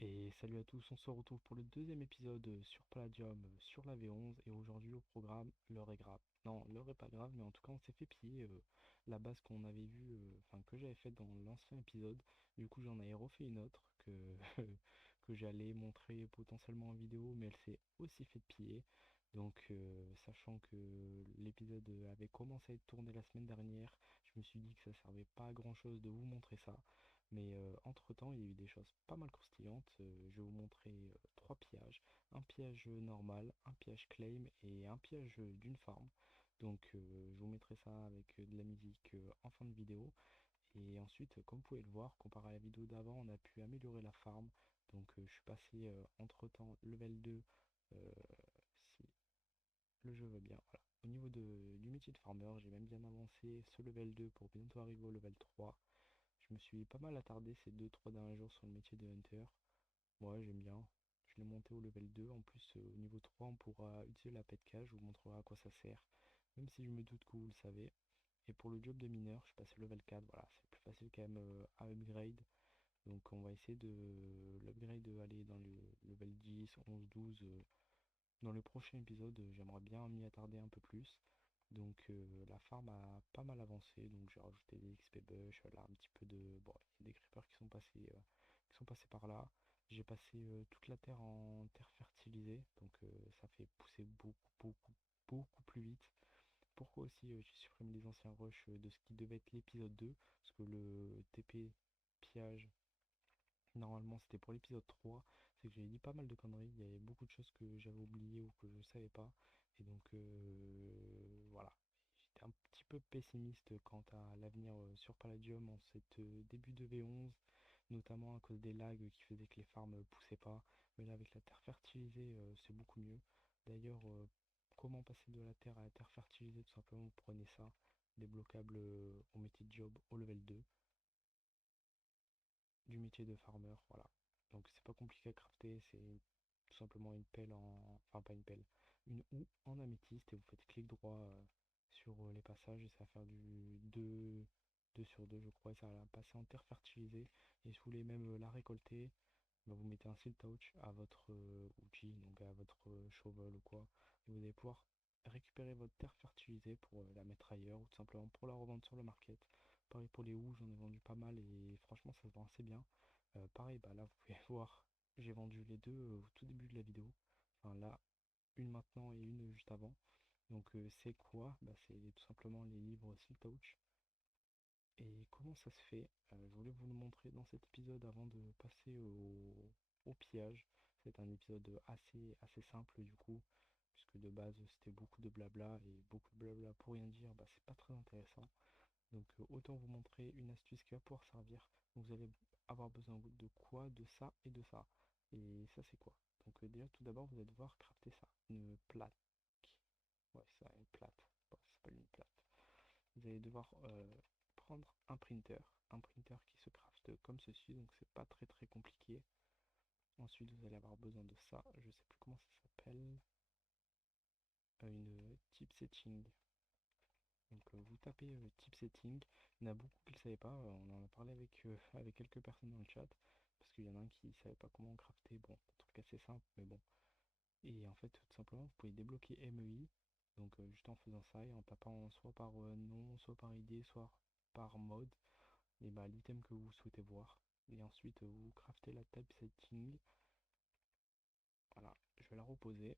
Et salut à tous, on se retrouve pour le deuxième épisode sur Palladium, sur la V11, et aujourd'hui au programme, l'heure est grave. Non, l'heure est pas grave, mais en tout cas on s'est fait piller la base qu'on avait vue, enfin que j'avais faite dans l'ancien épisode. Du coup j'en avais refait une autre que, que j'allais montrer potentiellement en vidéo, mais elle s'est aussi fait piller. Donc sachant que l'épisode avait commencé à être tourné la semaine dernière, je me suis dit que ça servait pas à grand chose de vous montrer ça. Mais entre-temps, il y a eu des choses pas mal croustillantes. Je vais vous montrer trois pillages. Un piège normal, un piège claim et un piège d'une farm. Donc je vous mettrai ça avec de la musique en fin de vidéo. Et ensuite, comme vous pouvez le voir, comparé à la vidéo d'avant, on a pu améliorer la farm. Donc je suis passé entre-temps level 2, euh, si le jeu veut bien. Voilà. Au niveau du métier de farmer, j'ai même bien avancé ce level 2 pour bientôt arriver au level 3. Je me suis pas mal attardé ces deux-trois derniers jours sur le métier de hunter. Moi, j'aime bien. Je l'ai monté au level 2. En plus, au niveau 3, on pourra utiliser la petka. Je vous montrerai à quoi ça sert. Même si je me doute que vous le savez. Et pour le job de mineur, je suis passé level 4. Voilà, c'est plus facile quand même à upgrade. Donc on va essayer de l'upgrade, de aller dans le level 10, 11, 12. Dans le prochain épisode, j'aimerais bien m'y attarder un peu plus. Donc la farm a pas mal avancé, donc j'ai rajouté des XP bush, là un petit peu de. Bon, il y a des creepers qui sont passés par là. J'ai passé toute la terre en terre fertilisée, donc ça fait pousser beaucoup, beaucoup, beaucoup plus vite. Pourquoi aussi j'ai supprimé les anciens rushs de ce qui devait être l'épisode 2, parce que le TP pillage, normalement c'était pour l'épisode 3, c'est que j'avais dit pas mal de conneries, il y avait beaucoup de choses que j'avais oubliées ou que je savais pas, et donc voilà. J'étais un petit peu pessimiste quant à l'avenir sur Palladium en cette début de V11, notamment à cause des lags qui faisaient que les farms poussaient pas, mais là avec la terre fertilisée c'est beaucoup mieux. D'ailleurs, comment passer de la terre à la terre fertilisée? Tout simplement vous prenez ça, débloquable au métier de job au level 2 du métier de farmer, voilà. Donc c'est pas compliqué à crafter, c'est tout simplement une pelle en. Enfin pas une pelle, une houe en améthyste et vous faites clic droit sur les passages et ça va faire du 2 sur 2 je crois et ça va la passer en terre fertilisée. Et si vous voulez même la récolter, bah, vous mettez un seal touch à votre outil, donc à votre shovel ou quoi, et vous allez pouvoir récupérer votre terre fertilisée pour la mettre ailleurs ou tout simplement pour la revendre sur le market. Pareil pour les houes, j'en ai vendu pas mal et franchement ça se vend assez bien. Pareil, bah là vous pouvez voir, j'ai vendu les deux au tout début de la vidéo. Enfin là, une maintenant et une juste avant. Donc c'est quoi? Bah, c'est tout simplement les livres Seal Touch. Et comment ça se fait? Je voulais vous le montrer dans cet épisode avant de passer au pillage. C'est un épisode assez simple du coup, puisque de base c'était beaucoup de blabla et beaucoup de blabla pour rien dire, bah, c'est pas très intéressant. Donc autant vous montrer une astuce qui va pouvoir servir. Vous allez avoir besoin de quoi? De ça et de ça. Et ça c'est quoi? Donc déjà tout d'abord vous allez devoir crafter ça. Une plaque. Ouais, ça, une plate. Bon, ça s'appelle une plate. Vous allez devoir prendre un printer qui se crafte comme ceci, donc c'est pas très très compliqué. Ensuite, vous allez avoir besoin de ça, je sais plus comment ça s'appelle, une type setting. Donc vous tapez type setting, il y en a beaucoup qui ne le savaient pas, on en a parlé avec, avec quelques personnes dans le chat, parce qu'il y en a un qui ne savait pas comment crafter, bon, un truc assez simple, mais bon. Et en fait, tout simplement, vous pouvez débloquer MEI, donc juste en faisant ça et en tapant soit par nom, soit par ID, soit par mode, et bah, l'item que vous souhaitez voir. Et ensuite, vous craftez la type setting. Voilà, je vais la reposer.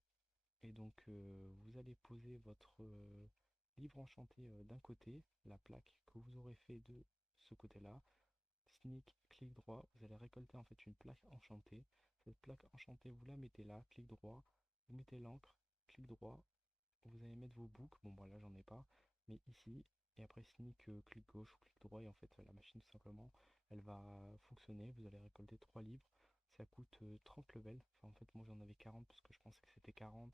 Et donc, vous allez poser votre livre enchanté d'un côté, la plaque que vous aurez fait de ce côté-là. Sneak, clic droit, vous allez récolter en fait une plaque enchantée. Cette plaque enchantée, vous la mettez là, clic droit, vous mettez l'encre, clic droit, vous allez mettre vos boucles. Bon, voilà, j'en ai pas, mais ici, et après sneak, clic gauche ou clic droit, et en fait, la machine, tout simplement, elle va fonctionner. Vous allez récolter 3 livres. Ça coûte 30 levels. Enfin, en fait, moi j'en avais 40 parce que je pensais que c'était 40,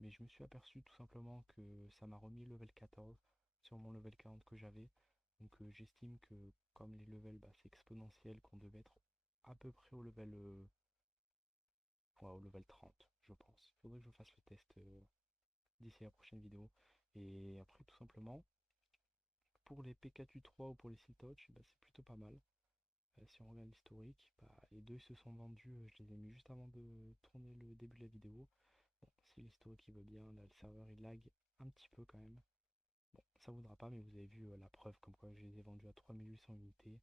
mais je me suis aperçu tout simplement que ça m'a remis level 14 sur mon level 40 que j'avais. Donc, j'estime que comme les levels, bah, c'est exponentiel, qu'on devait être à peu près au level, ouais, au level 30, je pense. Faudrait que je fasse le test d'ici la prochaine vidéo. Et après, tout simplement, pour les PKU3 ou pour les Seal Touch, bah, c'est plutôt pas mal. Si on regarde l'historique, les deux se sont vendus, je les ai mis juste avant de tourner le début de la vidéo. Bon, si l'historique il veut bien, là le serveur il lag un petit peu quand même. Bon, ça voudra pas, mais vous avez vu la preuve comme quoi je les ai vendus à 3800 unités.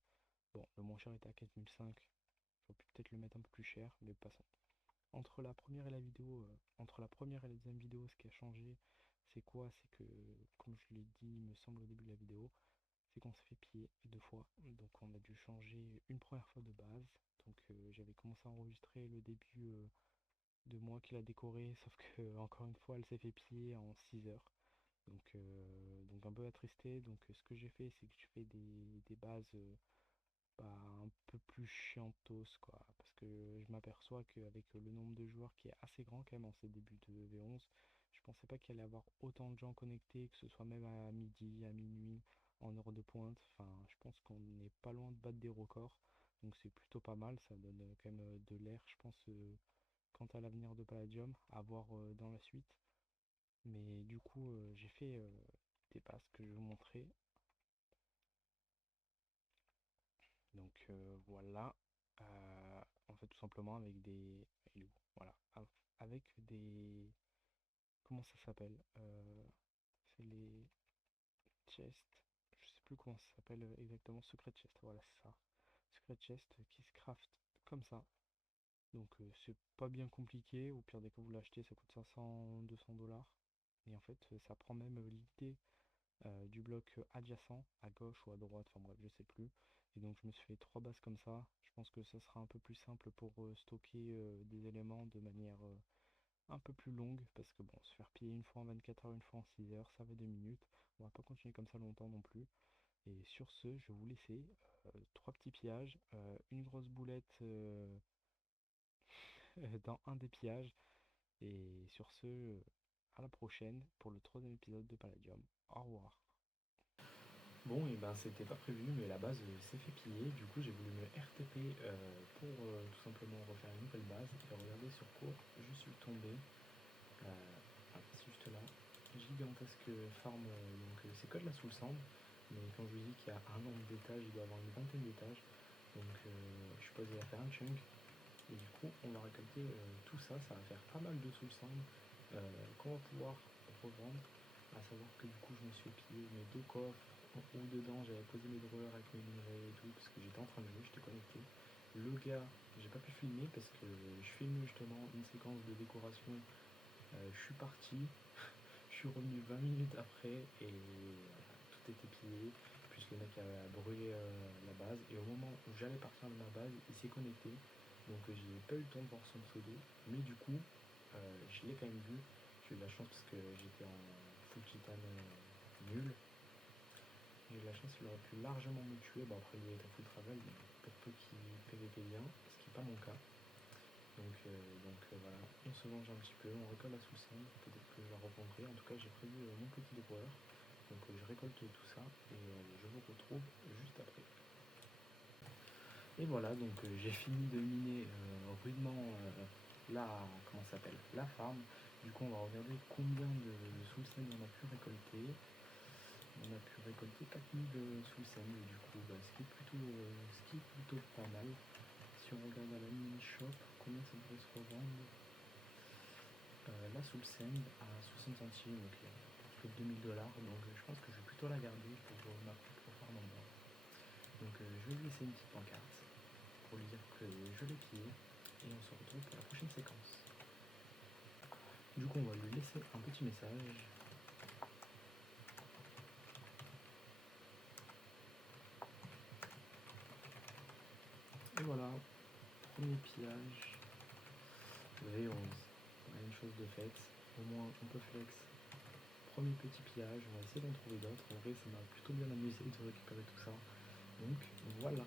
Bon, le moins cher était à 4005. J'aurais pu peut-être le mettre un peu plus cher, mais passons. Entre la première et la deuxième vidéo, ce qui a changé, c'est quoi? C'est que, comme je l'ai dit, il me semble au début de la vidéo, c'est qu'on s'est fait piller 2 fois. Donc on a dû changer une première fois de base. Donc j'avais commencé à enregistrer le début de moi qui l'a décoré, sauf que encore une fois elle s'est fait piller en 6 heures. Donc un peu attristé. Donc ce que j'ai fait, c'est que je fais des bases un peu plus chiantos quoi. Parce que je m'aperçois qu'avec le nombre de joueurs qui est assez grand quand même en ces débuts de V11, je pensais pas qu'il allait y avoir autant de gens connectés, que ce soit même à midi, à minuit, en heure de pointe. Enfin, je pense qu'on n'est pas loin de battre des records. Donc c'est plutôt pas mal, ça donne quand même de l'air, je pense, quant à l'avenir de Palladium, à voir dans la suite. Mais du coup, j'ai fait des bases que je vais vous montrer. Donc voilà. En fait, tout simplement avec des. Il est où? Voilà. Avec des. Comment ça s'appelle? C'est les chests. Je sais plus comment ça s'appelle exactement. Secret chest. Voilà, c'est ça. Secret chest qui se craft comme ça. Donc c'est pas bien compliqué. Au pire des cas, vous l'achetez, ça coûte 500-200 $. Et en fait, ça prend même l'idée du bloc adjacent, à gauche ou à droite, enfin bref, je sais plus. Et donc je me suis fait 3 bases comme ça. Je pense que ça sera un peu plus simple pour stocker des éléments de manière un peu plus longue, parce que bon, se faire piller une fois en 24 heures, une fois en 6 heures, ça va 2 minutes. On va pas continuer comme ça longtemps non plus. Et sur ce, je vais vous laisser 3 petits pillages, une grosse boulette dans un des pillages. Et sur ce, à la prochaine pour le troisième épisode de Palladium. Au revoir. Bon, et ben c'était pas prévu, mais la base s'est fait piller. Du coup, j'ai voulu me RTP pour tout simplement refaire une nouvelle base. Et regardez sur quoi je suis tombé. C'est juste là. Gigantesque farm. C'est que de la soul sand. Mais quand je vous dis qu'il y a un nombre d'étages, il doit y avoir une vingtaine d'étages. Donc je suis posé à faire un chunk. Et du coup, on va récolter tout ça. Ça va faire pas mal de soul sand qu'on va pouvoir revendre. À savoir que du coup, je me suis pillé mes 2 coffres où dedans j'avais posé mes drawers avec mes minerais et tout, parce que j'étais en train de jouer, j'étais connecté. Le gars, j'ai pas pu filmer parce que je filme justement une séquence de décoration. Je suis parti, je suis revenu 20 minutes après et tout était pillé, puisque le mec a brûlé la base. Et au moment où j'allais partir de ma base, il s'est connecté. Donc j'ai pas eu le temps de voir son pseudo, mais du coup, je l'ai quand même vu. J'ai eu de la chance parce que j'étais en full titane nul. J'ai eu de la chance, il aurait pu largement me tuer. Bon, après, lui est en full travel, mais pour peu qu'il PVP bien, ce qui n'est pas mon cas. Voilà, on se venge un petit peu, on récolte la sous-scène, peut-être que je la revendrai. En tout cas, j'ai prévu mon petit découvreur. Donc je récolte tout ça et je vous retrouve juste après. Et voilà, donc j'ai fini de miner rudement comment ça s'appelle, la farm. Du coup, on va regarder combien de sous-scènes on a pu récolter. On a pu récolter 4000 sous-scènes, et du coup, ce qui est plutôt pas mal. Si on regarde à la mini shop, combien ça devrait se revendre? La sous-scène à 60 centimes, donc plus de 2000 $. Donc je pense que je vais plutôt la garder pour ma propre farm en bois. Donc je vais lui laisser une petite pancarte pour lui dire que je l'ai pillé et on se retrouve pour la prochaine séquence. Du coup, on va lui laisser un petit message. Et voilà, premier pillage, V11. On a une chose de faite, au moins on peut flex. Premier petit pillage, on va essayer d'en trouver d'autres. En vrai, ça m'a plutôt bien amusé de récupérer tout ça. Donc voilà.